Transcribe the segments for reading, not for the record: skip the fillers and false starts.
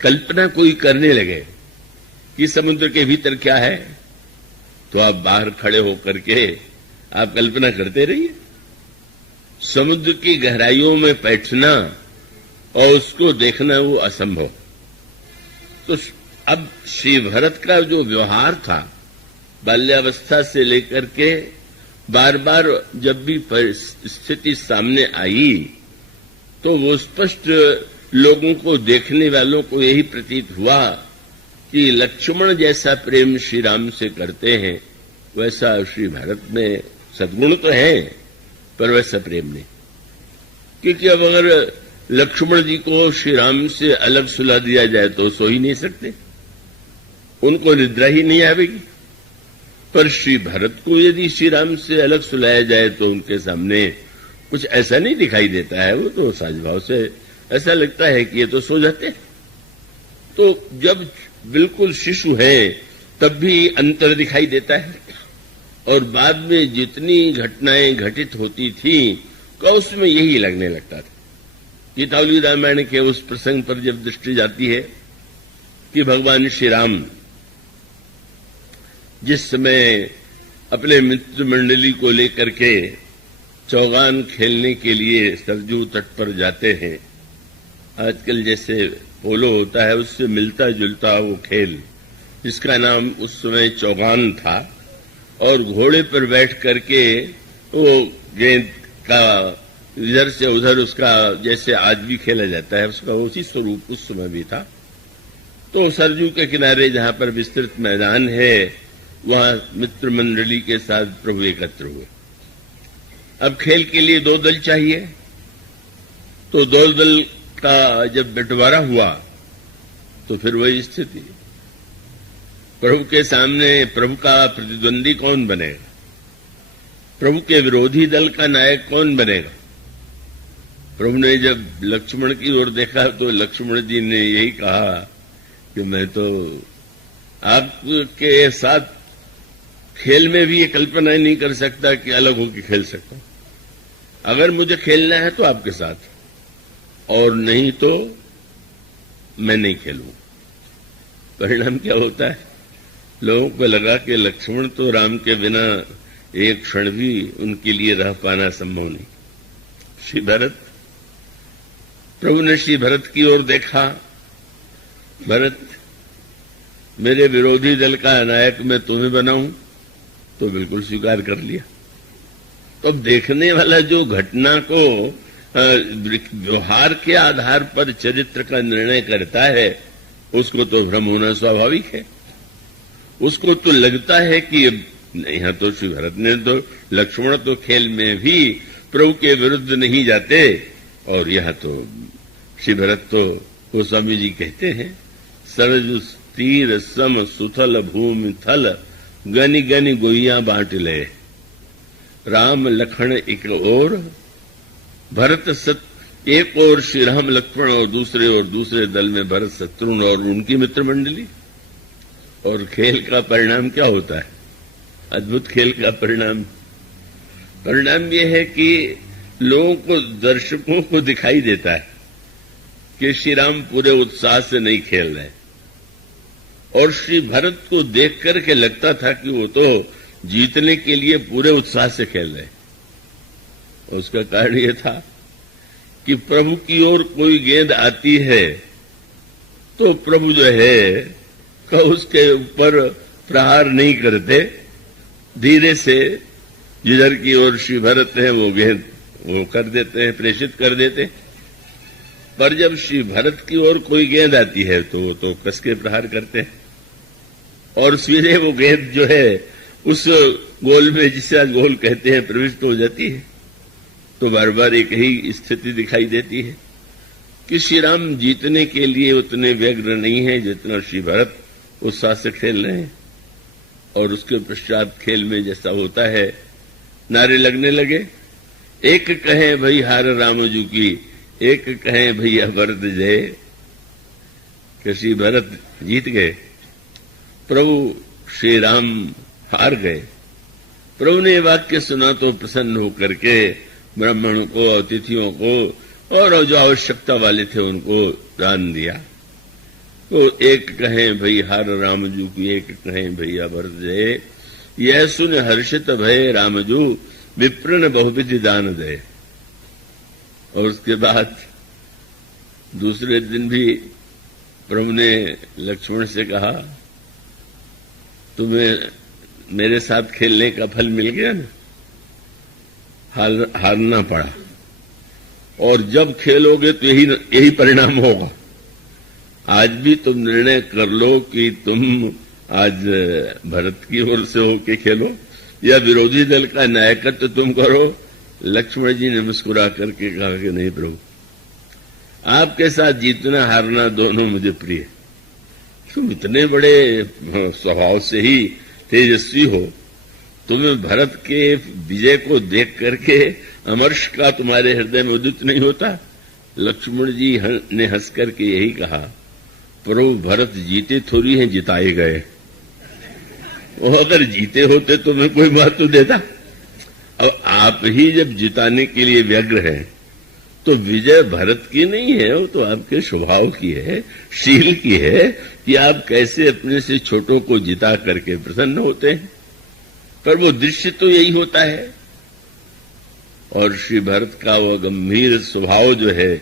कल्पना कोई करने लगे कि समुद्र के भीतर क्या है, तो आप बाहर खड़े होकर के आप कल्पना करते रहिए। समुद्र की गहराइयों में बैठना और उसको देखना वो असंभव। तो अब श्री भरत का जो व्यवहार था बाल्यावस्था से लेकर के बार बार जब भी स्थिति सामने आई तो वो स्पष्ट लोगों को, देखने वालों को यही प्रतीत हुआ कि लक्ष्मण जैसा प्रेम श्री राम से करते हैं वैसा श्री भरत में सद्गुण तो है, पर वैसा प्रेम नहीं। क्योंकि अब अगर लक्ष्मण जी को श्री राम से अलग सुला दिया जाए तो सो ही नहीं सकते, उनको निद्रा ही नहीं आवेगी। पर श्री भरत को यदि श्री राम से अलग सुलाया जाए तो उनके सामने कुछ ऐसा नहीं दिखाई देता है, वो तो साजभाव से ऐसा लगता है कि ये तो सो जाते हैं। तो जब बिल्कुल शिशु है तब भी अंतर दिखाई देता है, और बाद में जितनी घटनाएं घटित होती थी का उसमें यही लगने लगता था। गीतावली रामायण के उस प्रसंग पर जब दृष्टि जाती है कि भगवान श्री राम जिस समय अपने मित्र मंडली को लेकर के चौगान खेलने के लिए सरजू तट पर जाते हैं, आजकल जैसे पोलो होता है उससे मिलता जुलता वो खेल जिसका नाम उस समय चौगान था, और घोड़े पर बैठ करके वो गेंद का इधर से उधर उसका जैसे आज भी खेला जाता है उसका उसी स्वरूप उस समय भी था। तो सरजू के किनारे जहां पर विस्तृत मैदान है वहां मित्र मंडली के साथ प्रभु एकत्र हुए। अब खेल के लिए 2 दल चाहिए, तो 2 दल का जब बंटवारा हुआ तो फिर वही स्थिति, प्रभु के सामने प्रभु का प्रतिद्वंदी कौन बनेगा, प्रभु के विरोधी दल का नायक कौन बनेगा। प्रभु ने जब लक्ष्मण की ओर देखा तो लक्ष्मण जी ने यही कहा कि मैं तो आपके साथ खेल में भी ये कल्पना नहीं कर सकता कि अलग होकर खेल सकता हूं। अगर मुझे खेलना है तो आपके साथ, और नहीं तो मैं नहीं खेलूंगा। परिणाम क्या होता है, लोगों को लगा कि लक्ष्मण तो राम के बिना एक क्षण भी उनके लिए रह पाना संभव नहीं। श्री भरत, प्रभु ने श्री भरत की ओर देखा, भरत मेरे विरोधी दल का नायक मैं तुम्हें बनाऊं, तो बिल्कुल स्वीकार कर लिया। तो अब देखने वाला जो घटना को व्यवहार के आधार पर चरित्र का निर्णय करता है उसको तो भ्रम होना स्वाभाविक है। उसको तो लगता है कि यहां तो श्री भरत ने तो, लक्ष्मण तो खेल में भी प्रभु के विरुद्ध नहीं जाते, और यहां तो श्री भरत तो गोस्वामी जी कहते हैं सरज तीर सम सुथल भूमि थल गनि गनि गोइया बांट ले, राम लखन एक ओर भरत एक और श्री राम लक्ष्मण और दूसरे दल में भरत शत्रुघ्न और उनकी मित्र मंडली। और खेल का परिणाम क्या होता है, अद्भुत खेल का परिणाम यह है कि लोगों को, दर्शकों को दिखाई देता है कि श्री राम पूरे उत्साह से नहीं खेल रहे, और श्री भरत को देख करके लगता था कि वो तो जीतने के लिए पूरे उत्साह से खेल रहे। उसका कारण यह था कि प्रभु की ओर कोई गेंद आती है तो प्रभु जो है का उसके ऊपर प्रहार नहीं करते, धीरे से जिधर की ओर श्री भरत है वो गेंद वो कर देते हैं, प्रेषित कर देते। पर जब श्री भरत की ओर कोई गेंद आती है तो वो तो कस के प्रहार करते हैं, और सीधे वो गेंद जो है उस गोल में, जिसे गोल कहते हैं, प्रविष्ट हो जाती है। तो बार बार एक ही स्थिति दिखाई देती है कि श्री राम जीतने के लिए उतने व्यग्र नहीं है जितना श्री भरत उत्साह से खेल रहे हैं। और उसके पश्चात खेल में जैसा होता है, नारे लगने लगे, एक कहे भई हार रामजू की, एक कहे भैया भरत जय, कि श्री भरत जीत गए, प्रभु श्री राम हार गए। प्रभु ने ये वाक्य सुना तो प्रसन्न होकर के ब्राह्मणों को, अतिथियों को और जो आवश्यकता वाले थे उनको दान दिया। तो एक कहें भई हर रामजू की, एक कहें भैया भरत जय, यह सुन हर्षित भय रामजू, विप्रन बहुविधि दान दे। और उसके बाद दूसरे दिन भी प्रभु ने लक्ष्मण से कहा, तुम्हें मेरे साथ खेलने का फल मिल गया ना, हारना पड़ा, और जब खेलोगे तो यही परिणाम होगा। आज भी तुम निर्णय कर लो कि तुम आज भरत की ओर से होके खेलो या विरोधी दल का नायकत्व तुम करो। लक्ष्मण जी ने मुस्कुरा करके कहा कि नहीं प्रभु, आपके साथ जीतना हारना दोनों मुझे प्रिय। तुम इतने बड़े स्वभाव से ही तेजस्वी हो, तुम्हें भरत के विजय को देख करके अमर्ष का तुम्हारे हृदय में उदित नहीं होता। लक्ष्मण जी ने हंस करके यही कहा, प्रभु भरत जीते थोड़ी हैं, जिताए गए। वो अगर जीते होते तो मैं कोई बात तो देता। अब आप ही जब जिताने के लिए व्यग्र हैं तो विजय भरत की नहीं है, वो तो आपके स्वभाव की है, शील की है कि आप कैसे अपने से छोटों को जिता करके प्रसन्न होते हैं। पर वो दृश्य तो यही होता है। और श्री भरत का वह गंभीर स्वभाव जो है,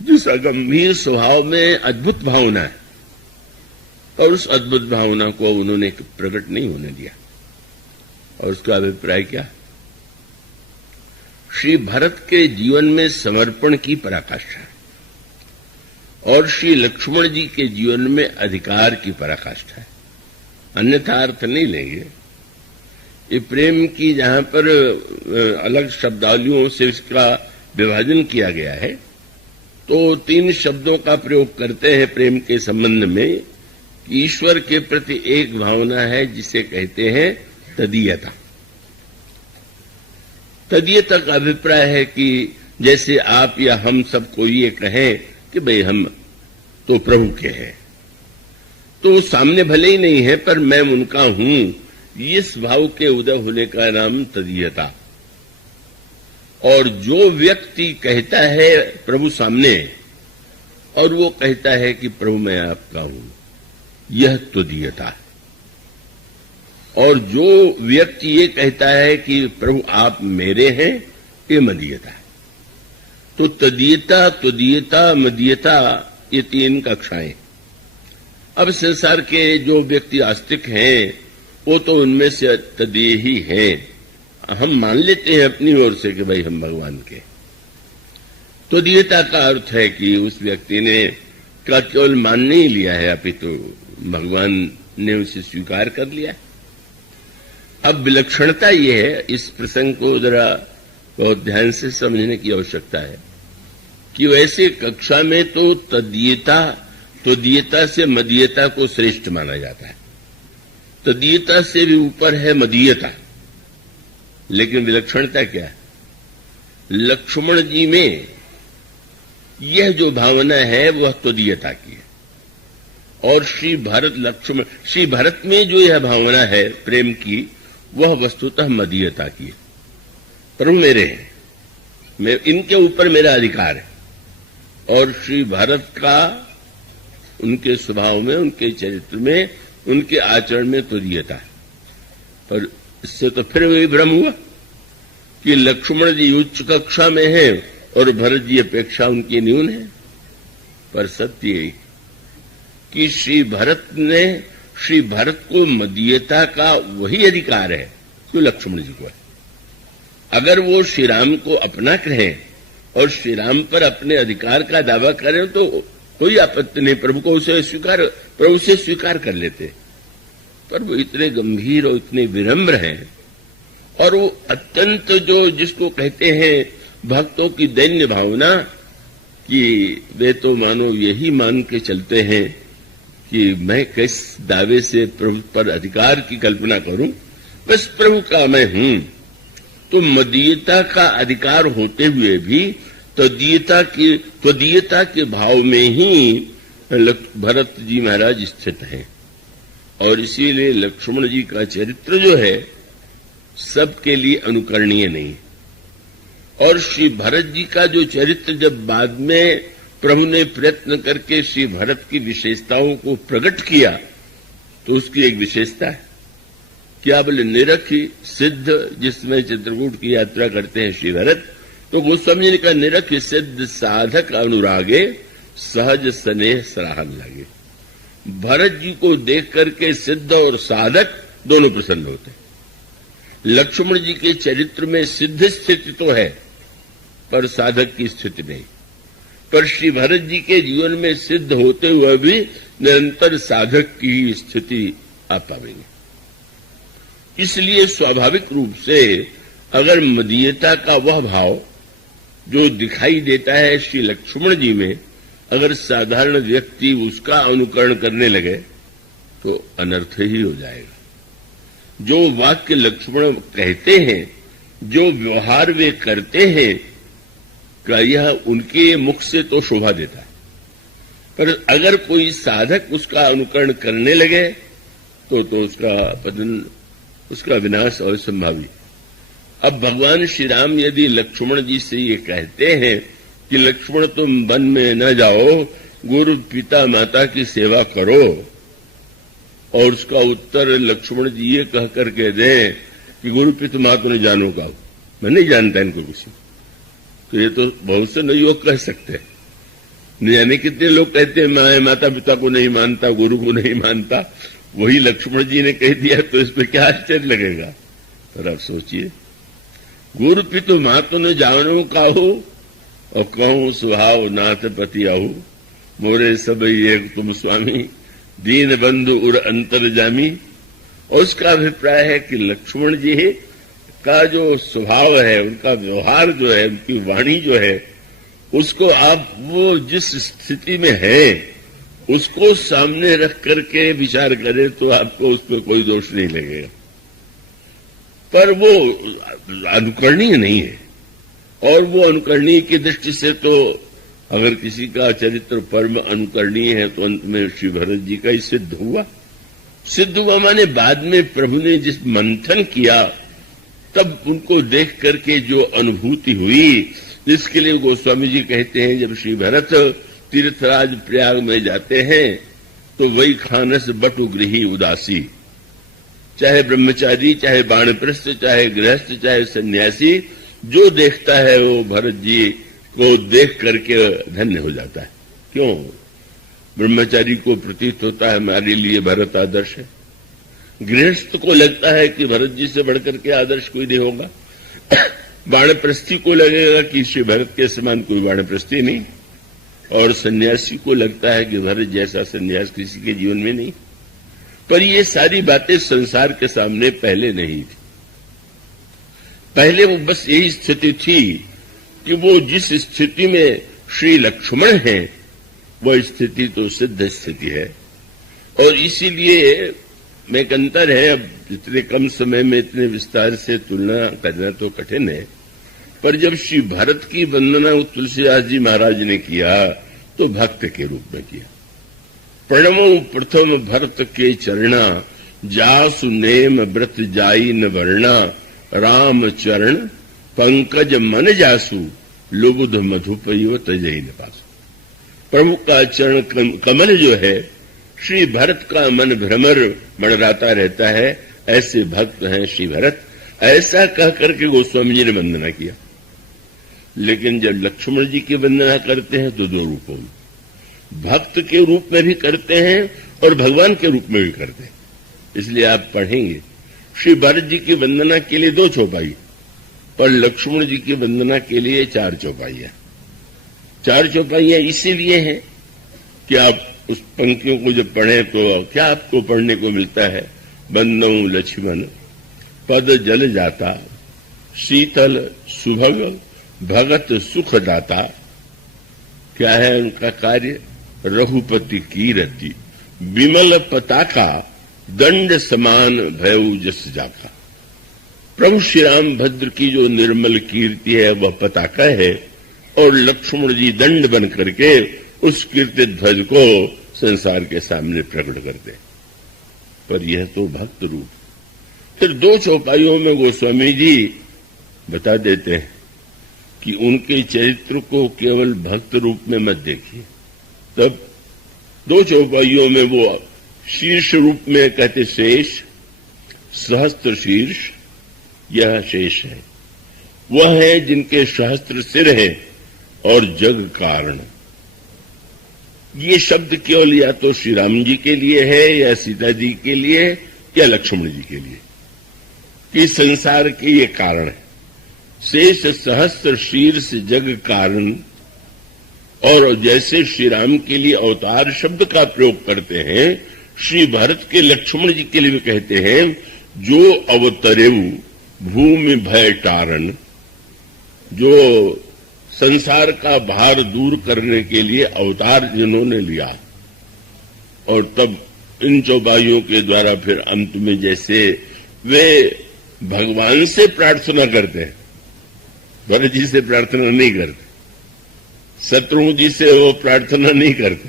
जिस गंभीर स्वभाव में अद्भुत भावना है, और उस अद्भुत भावना को उन्होंने प्रकट नहीं होने दिया। और उसका अभिप्राय क्या? श्री भरत के जीवन में समर्पण की पराकाष्ठा और श्री लक्ष्मण जी के जीवन में अधिकार की पराकाष्ठा है। अन्यथा अर्थ नहीं लेंगे। ये प्रेम की जहां पर अलग शब्दावलियों से इसका विभाजन किया गया है, तो 3 शब्दों का प्रयोग करते हैं प्रेम के संबंध में कि ईश्वर के प्रति एक भावना है जिसे कहते हैं तदीयता। तदीयता का अभिप्राय है कि जैसे आप या हम सबको ये कहें कि भाई हम तो प्रभु के हैं, तो सामने भले ही नहीं है पर मैं उनका हूं, इस भाव के उदय होने का नाम तदीयता। और जो व्यक्ति कहता है प्रभु सामने और वो कहता है कि प्रभु मैं आपका हूं, यह तदीयता है। और जो व्यक्ति ये कहता है कि प्रभु आप मेरे हैं, ये मदीयता है। तो तदीयता, तुदीयता, मदीयता, ये 3 कक्षाएं। अब संसार के जो व्यक्ति आस्तिक हैं वो तो उनमें से तदीय ही हैं। हम मान लेते हैं अपनी ओर से कि भाई हम भगवान के। तदीयता का अर्थ है कि उस व्यक्ति ने का केवल मान नहीं लिया है, अपितु भगवान ने उसे स्वीकार कर लिया। अब विलक्षणता यह है, इस प्रसंग को जरा बहुत ध्यान से समझने की आवश्यकता है कि वैसे कक्षा में तो तदीयता से मदीयता को श्रेष्ठ माना जाता है। तदीयता से भी ऊपर है मदीयता। लेकिन विलक्षणता क्या है? लक्ष्मण जी में यह जो भावना है वह तदीयता की है, और श्री भरत में जो यह भावना है प्रेम की, वह वस्तुतः मदीयता की है। प्रभु मेरे हैं, मैं इनके ऊपर मेरा अधिकार है। और श्री भरत का उनके स्वभाव में, उनके चरित्र में, उनके आचरण में तदीयता है। पर इससे तो फिर वही भ्रम हुआ कि लक्ष्मण जी उच्च कक्षा में है और भरत जी अपेक्षा उनकी न्यून है। पर सत्य यही कि श्री भरत को मदीयता का वही अधिकार है जो लक्ष्मण जी को है। अगर वो श्री राम को अपना कहें और श्री राम पर अपने अधिकार का दावा करें तो कोई आपत्ति नहीं, प्रभु से स्वीकार कर लेते। पर वो इतने गंभीर और इतने विनम्र हैं, और वो अत्यंत जो जिसको कहते हैं भक्तों की दैन्य भावना, कि वे तो मानो यही मान के चलते हैं कि मैं किस दावे से प्रभु पर अधिकार की कल्पना करूं, बस प्रभु का मैं हूं। तो मदीयता का अधिकार होते हुए भी तदीयता के भाव में ही भरत जी महाराज स्थित हैं। और इसीलिए लक्ष्मण जी का चरित्र जो है सबके लिए अनुकरणीय नहीं। और श्री भरत जी का जो चरित्र जब बाद में प्रभु ने प्रयत्न करके श्री भरत की विशेषताओं को प्रकट किया, तो उसकी एक विशेषता है, क्या बोले, निरखी सिद्ध जिसमें चित्रकूट की यात्रा करते हैं श्री भरत, तो गोस्वामी जी का निरखी सिद्ध साधक अनुरागे सहज स्नेह सराहन लगे। भरत जी को देख करके सिद्ध और साधक दोनों प्रसन्न होते हैं। लक्ष्मण जी के चरित्र में सिद्ध स्थिति तो है, पर साधक की स्थिति नहीं। पर श्री भरत जी के जीवन में सिद्ध होते हुए भी निरंतर साधक की स्थिति आप पाएंगे। इसलिए स्वाभाविक रूप से अगर मदीयता का वह भाव जो दिखाई देता है श्री लक्ष्मण जी में, अगर साधारण व्यक्ति उसका अनुकरण करने लगे तो अनर्थ ही हो जाएगा। जो वाक्य लक्ष्मण कहते हैं, जो व्यवहार वे करते हैं, का यह उनके मुख से तो शोभा देता है, पर अगर कोई साधक उसका अनुकरण करने लगे तो उसका पतन, उसका विनाश असंभावी। अब भगवान श्री राम यदि लक्ष्मण जी से ये कहते हैं कि लक्ष्मण तुम वन में न जाओ, गुरु पिता माता की सेवा करो, और उसका उत्तर लक्ष्मण जी ये कह करके दें कि गुरु पिता माता ने जानो का, मैं नहीं जानता इनको किसी, तो ये तो बहुत से नहीं लोग कह सकते हैं। न जाने कितने लोग कहते हैं मैं माता पिता को नहीं मानता, गुरु को नहीं मानता, वही लक्ष्मण जी ने कह दिया तो इस पर क्या आश्चर्य लगेगा। पर आप सोचिए, गुरु पिता माता ने जानो काहू और कहूं सुहाव नाथ पति आहू, मोरे सब एक तुम स्वामी, दीन बंधु उर अंतर जामी। और उसका अभिप्राय है कि लक्ष्मण जी का जो स्वभाव है, उनका व्यवहार जो है, उनकी वाणी जो है, उसको आप वो जिस स्थिति में है उसको सामने रख करके विचार करें तो आपको उस पर कोई दोष नहीं लगेगा। पर वो अनुकरणीय नहीं है, और वो अनुकरणीय की दृष्टि से तो अगर किसी का चरित्र परम अनुकरणीय है तो अंत में श्री भरत जी का ही सिद्ध हुआ। सिद्ध हुआ माने बाद में प्रभु ने जिस मंथन किया तब उनको देख करके जो अनुभूति हुई, जिसके लिए गोस्वामी जी कहते हैं जब श्री भरत तीर्थराज प्रयाग में जाते हैं तो वही खानस बटु गृही उदासी, चाहे ब्रह्मचारी, चाहे बाणप्रस्थ, चाहे गृहस्थ, चाहे सन्यासी, जो देखता है वो भरत जी को देख करके धन्य हो जाता है। क्यों? ब्रह्मचारी को प्रतीत होता है हमारे लिए भरत आदर्श है, गृहस्थ को लगता है कि भरत जी से बढ़कर के आदर्श कोई नहीं होगा, बाणप्रस्थी को लगेगा कि श्री भरत के समान कोई बाणप्रस्थी नहीं, और सन्यासी को लगता है कि भरत जैसा सन्यास किसी के जीवन में नहीं। पर ये सारी बातें संसार के सामने पहले नहीं थी। पहले वो बस यही स्थिति थी कि वो जिस स्थिति में श्री लक्ष्मण हैं वह स्थिति तो सिद्ध स्थिति है, और इसीलिए में एक अंतर है। अब इतने कम समय में इतने विस्तार से तुलना करना तो कठिन है, पर जब श्री भरत की वंदना तुलसीदास जी महाराज ने किया तो भक्त के रूप में किया। प्रणमो प्रथम भरत के चरणा, जासु नेम व्रत जाई न वर्णा, राम चरण पंकज मन जासु, लुबुध मधुपयो तजई न पासु। प्रभु का चरण कमल जो है, श्री भरत का मन भ्रमर मंडराता रहता है, ऐसे भक्त हैं श्री भरत। ऐसा कह करके गोस्वामी जी ने वंदना किया। लेकिन जब लक्ष्मण जी की वंदना करते हैं तो दो रूपों में, भक्त के रूप में भी करते हैं और भगवान के रूप में भी करते हैं। इसलिए आप पढ़ेंगे श्री भरत जी की वंदना के लिए 2 चौपाई, और लक्ष्मण जी की वंदना के लिए 4 चौपाइयां। 4 चौपाइयां इसीलिए हैं कि आप उस पंक्तियों को जब पढ़ें तो क्या आपको पढ़ने को मिलता है। बंदौ लक्ष्मण पद जल जाता, शीतल सुभग भगत सुख दाता। क्या है उनका कार्य? रघुपति की रति, विमल पताका, दंड समान भयउ जस जाका। प्रभु श्री राम भद्र की जो निर्मल कीर्ति है वह पताका है, और लक्ष्मण जी दंड बन करके उस कीर्ति ध्वज को संसार के सामने प्रकट करते। पर यह तो भक्त रूप। फिर 2 चौपाइयों में गोस्वामी जी बता देते हैं कि उनके चरित्र को केवल भक्त रूप में मत देखिए। तब दो चौपाइयों में वो शीर्ष रूप में कहते शेष, सहस्त्र शीर्ष, यह शेष है, वह है जिनके सहस्त्र सिर है और जग कारण। ये शब्द केवल या तो श्री राम जी के लिए है या सीता जी के लिए या लक्ष्मण जी के लिए, कि संसार के ये कारण है। शेष सहस्त्र शीर्ष जग कारण, और जैसे श्री राम के लिए अवतार शब्द का प्रयोग करते हैं, श्री भरत के लक्ष्मण जी के लिए भी कहते हैं, जो अवतरेऊ भूमि भय टारण, जो संसार का भार दूर करने के लिए अवतार जिन्होंने लिया। और तब इन चौपाइयों के द्वारा फिर अंत में जैसे वे भगवान से प्रार्थना करते हैं, भरत जी से प्रार्थना नहीं करते, शत्रुघ्न जी से वो प्रार्थना नहीं करते,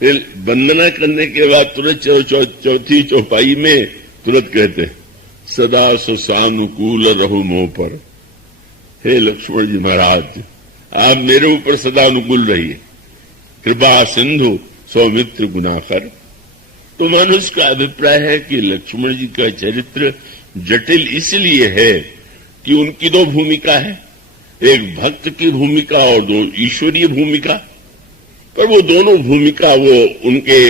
फिर वंदना करने के बाद तुरंत चौथी चौपाई में तुरंत कहते हैं, सदा सुसानुकूल रहु मोह पर। हे लक्ष्मण जी महाराज, आप मेरे ऊपर सदा अनुकूल रहिए, कृपा सिंधु सौमित्र गुनाकर। तो मनुष्य का अभिप्राय है कि लक्ष्मण जी का चरित्र जटिल इसलिए है कि उनकी दो भूमिका है, एक भक्त की भूमिका और दो ईश्वरीय भूमिका। पर वो दोनों भूमिका वो उनके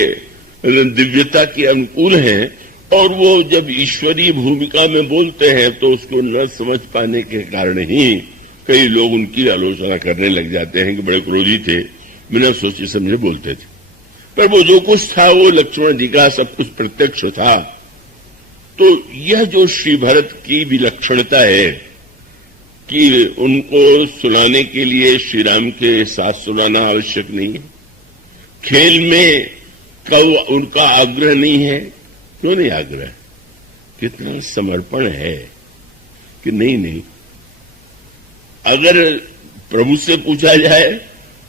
दिव्यता के अनुकूल हैं, और वो जब ईश्वरीय भूमिका में बोलते हैं तो उसको न समझ पाने के कारण ही कई लोग उनकी आलोचना करने लग जाते हैं कि बड़े क्रोधी थे, बिना सोचे समझे बोलते थे। पर वो जो कुछ था वो लक्ष्मण जी का सब कुछ प्रत्यक्ष था। तो यह जो श्री भरत की विलक्षणता है कि उनको सुनाने के लिए श्री राम के साथ सुनाना आवश्यक नहीं है, खेल में कब उनका आग्रह नहीं है, क्यों नहीं आग्रह, कितना समर्पण है कि नहीं। अगर प्रभु से पूछा जाए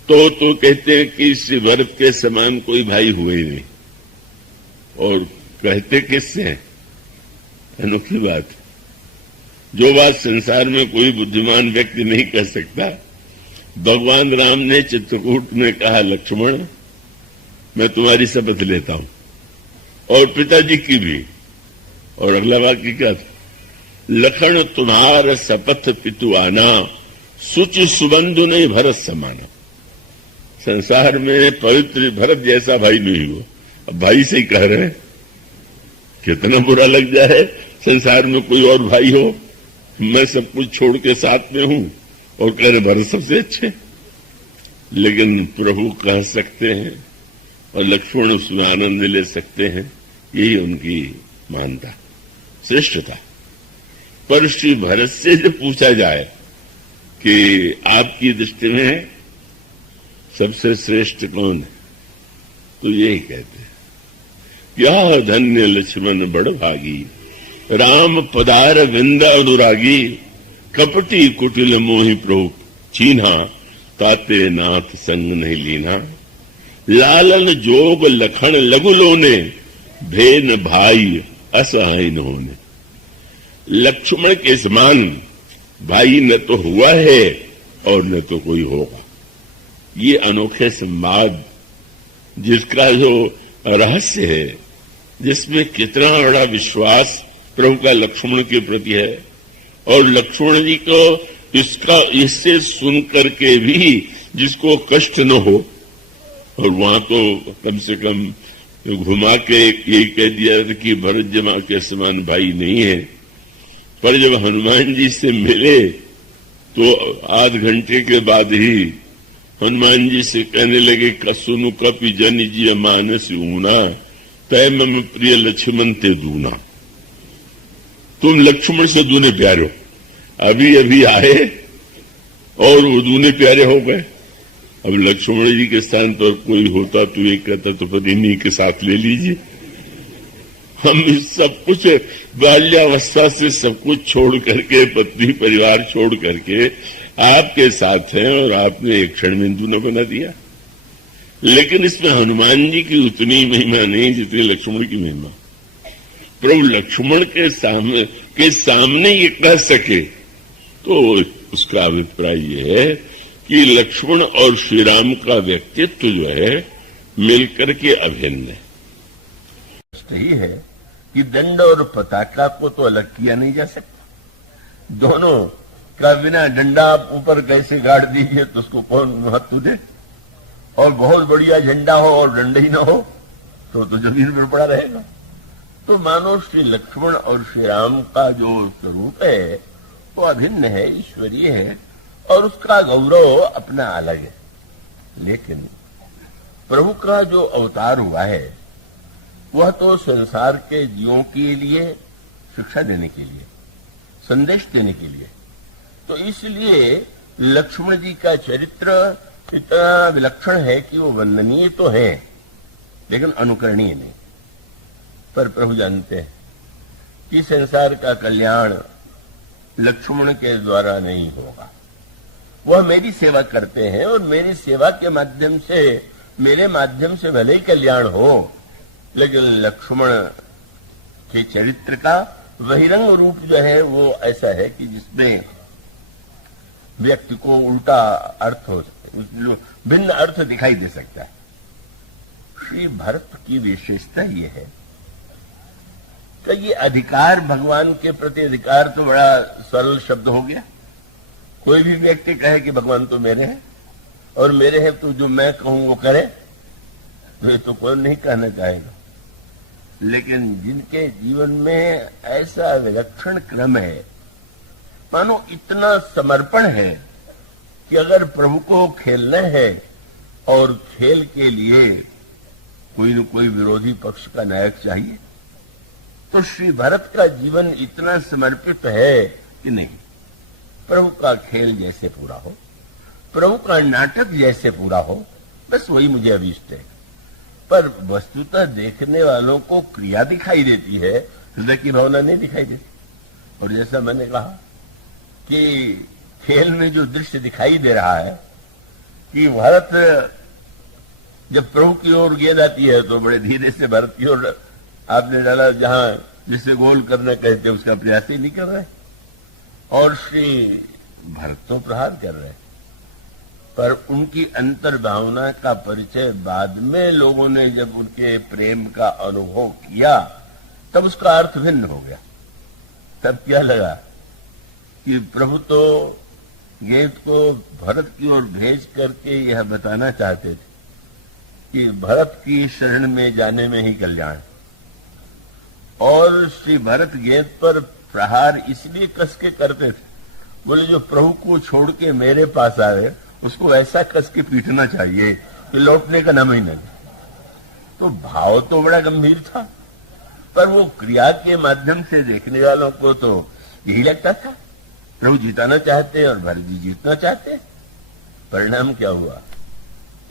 तो कहते हैं कि श्री भरत के समान कोई भाई हुए ही नहीं, और कहते किससे हैं, अनोखी बात, जो बात संसार में कोई बुद्धिमान व्यक्ति नहीं कह सकता। भगवान राम ने चित्रकूट में कहा, लक्ष्मण मैं तुम्हारी शपथ लेता हूं, और पिताजी की भी। और अगला वाक्य क्या था, लखन तुम्हार शपथ पितु आना, सुच सुबंधु नहीं भरत समाना। संसार में पवित्र भरत जैसा भाई नहीं हुआ। अब भाई से ही कह रहे हैं, कितना बुरा लग जाए संसार में कोई और भाई हो, मैं सब कुछ छोड़ के साथ में हूं और कह रहे भरत सबसे अच्छे। लेकिन प्रभु कह सकते हैं और लक्ष्मण उसमें आनंद ले सकते हैं, यही उनकी मानता श्रेष्ठता। पर श्री भरत से जब पूछा जाए कि आपकी दृष्टि में सबसे श्रेष्ठ कौन है, तो यही कहते हैं, क्या धन्य लक्ष्मण बड़ भागी, राम पदार विंदा अनुरागी, कपटी कुटिल मोहि प्रभु चीन्हा, ताते नाथ संग नहीं लीना, लालन जोग लखन लघु लोने, भेन भाई असहाय होने। लक्ष्मण के समान भाई न तो हुआ है और न तो कोई होगा। ये अनोखे संवाद जिसका जो रहस्य है, जिसमें कितना बड़ा विश्वास प्रभु का लक्ष्मण के प्रति है, और लक्ष्मण जी को इससे सुन करके भी जिसको कष्ट न हो, और वहां तो कम से कम घुमा के यही कह दिया कि भरत जमा के समान भाई नहीं है। पर जब हनुमान जी से मिले तो आध घंटे के बाद ही हनुमान जी से कहने लगे, कसुनु कपि जन जी मानस ऊना, तय मम प्रिय लक्ष्मण ते दूना। तुम लक्ष्मण से दूने प्यारे हो, अभी अभी आए और वो दूने प्यारे हो गए। अब लक्ष्मण जी के स्थान पर कोई होता तो ये कहता तो फिर इन्हीं के साथ ले लीजिए। हम इस सब कुछ बाल्यावस्था से सब कुछ छोड़ करके, पत्नी परिवार छोड़ करके आपके साथ हैं, और आपने एक क्षण में दूना बना दिया। लेकिन इसमें हनुमान जी की उतनी महिमा नहीं जितनी लक्ष्मण की महिमा। प्रभु लक्ष्मण के सामने ये कह सके तो उसका अभिप्राय ये है कि लक्ष्मण और श्री राम का व्यक्तित्व जो है मिलकर के अभिन्न है। यही है कि दंड और पताका को तो अलग किया नहीं जा सकता। दोनों का बिना डंडा आप ऊपर कैसे गाड़ दीजिए तो उसको कौन महत्व दे, और बहुत बढ़िया झंडा हो और डंडा ही ना हो तो जमीन पर पड़ा रहेगा। तो मानो श्री लक्ष्मण और श्री राम का जो स्वरूप है वो अभिन्न है, ईश्वरीय है, और उसका गौरव अपना अलग है। लेकिन प्रभु का जो अवतार हुआ है वह तो संसार के जीवों के लिए शिक्षा देने के लिए, संदेश देने के लिए। तो इसलिए लक्ष्मण जी का चरित्र इतना विलक्षण है कि वो वंदनीय तो है लेकिन अनुकरणीय नहीं। पर प्रभु जानते हैं कि संसार का कल्याण लक्ष्मण के द्वारा नहीं होगा। वह मेरी सेवा करते हैं और मेरी सेवा के माध्यम से, मेरे माध्यम से भले ही कल्याण हो, लेकिन लक्ष्मण के चरित्र का बहिरंग रूप जो है वो ऐसा है कि जिसमें व्यक्ति को उल्टा अर्थ हो सकता है, भिन्न अर्थ दिखाई दे सकता है। श्री भरत की विशेषता ये है कि ये अधिकार, भगवान के प्रति अधिकार तो बड़ा सरल शब्द हो गया। कोई भी व्यक्ति कहे कि भगवान तो मेरे हैं और मेरे हैं तो जो मैं कहूं वो करे, तो ये तो कोई नहीं कहना चाहेगा। लेकिन जिनके जीवन में ऐसा विलक्षण क्रम है, मानो इतना समर्पण है कि अगर प्रभु को खेलना है और खेल के लिए कोई न कोई विरोधी पक्ष का नायक चाहिए, तो श्री भरत का जीवन इतना समर्पित है कि नहीं, प्रभु का खेल जैसे पूरा हो, प्रभु का नाटक जैसे पूरा हो, बस वही मुझे अभीष्ट है। पर वस्तुतः देखने वालों को क्रिया दिखाई देती है, हृदय की भावना नहीं दिखाई देती। और जैसा मैंने कहा कि खेल में जो दृश्य दिखाई दे रहा है कि भरत जब प्रभु की ओर गेंद आती है तो बड़े धीरे से भरत की ओर आपने डाला, जहां जिसे गोल करना कहते हैं उसका प्रयास ही नहीं कर रहे, और श्री भरत तो प्रहार कर रहे। पर उनकी अंतर भावना का परिचय बाद में लोगों ने जब उनके प्रेम का अनुभव किया तब उसका अर्थ भिन्न हो गया। तब क्या लगा कि प्रभु तो गेंद को भरत की ओर भेज करके यह बताना चाहते थे कि भरत की शरण में जाने में ही कल्याण, और श्री भरत गेंद पर प्रहार इसलिए कस के करते थे, बोले जो प्रभु को छोड़ के मेरे पास आए उसको ऐसा कस के पीटना चाहिए कि लौटने का नाम ही नहीं। तो भाव तो बड़ा गंभीर था, पर वो क्रिया के माध्यम से देखने वालों को तो यही लगता था प्रभु जिताना चाहते और भरत जी जीतना चाहते। परिणाम क्या हुआ?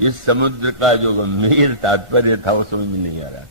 इस समुद्र का जो गंभीर तात्पर्य था वो समझ में नहीं आ रहा।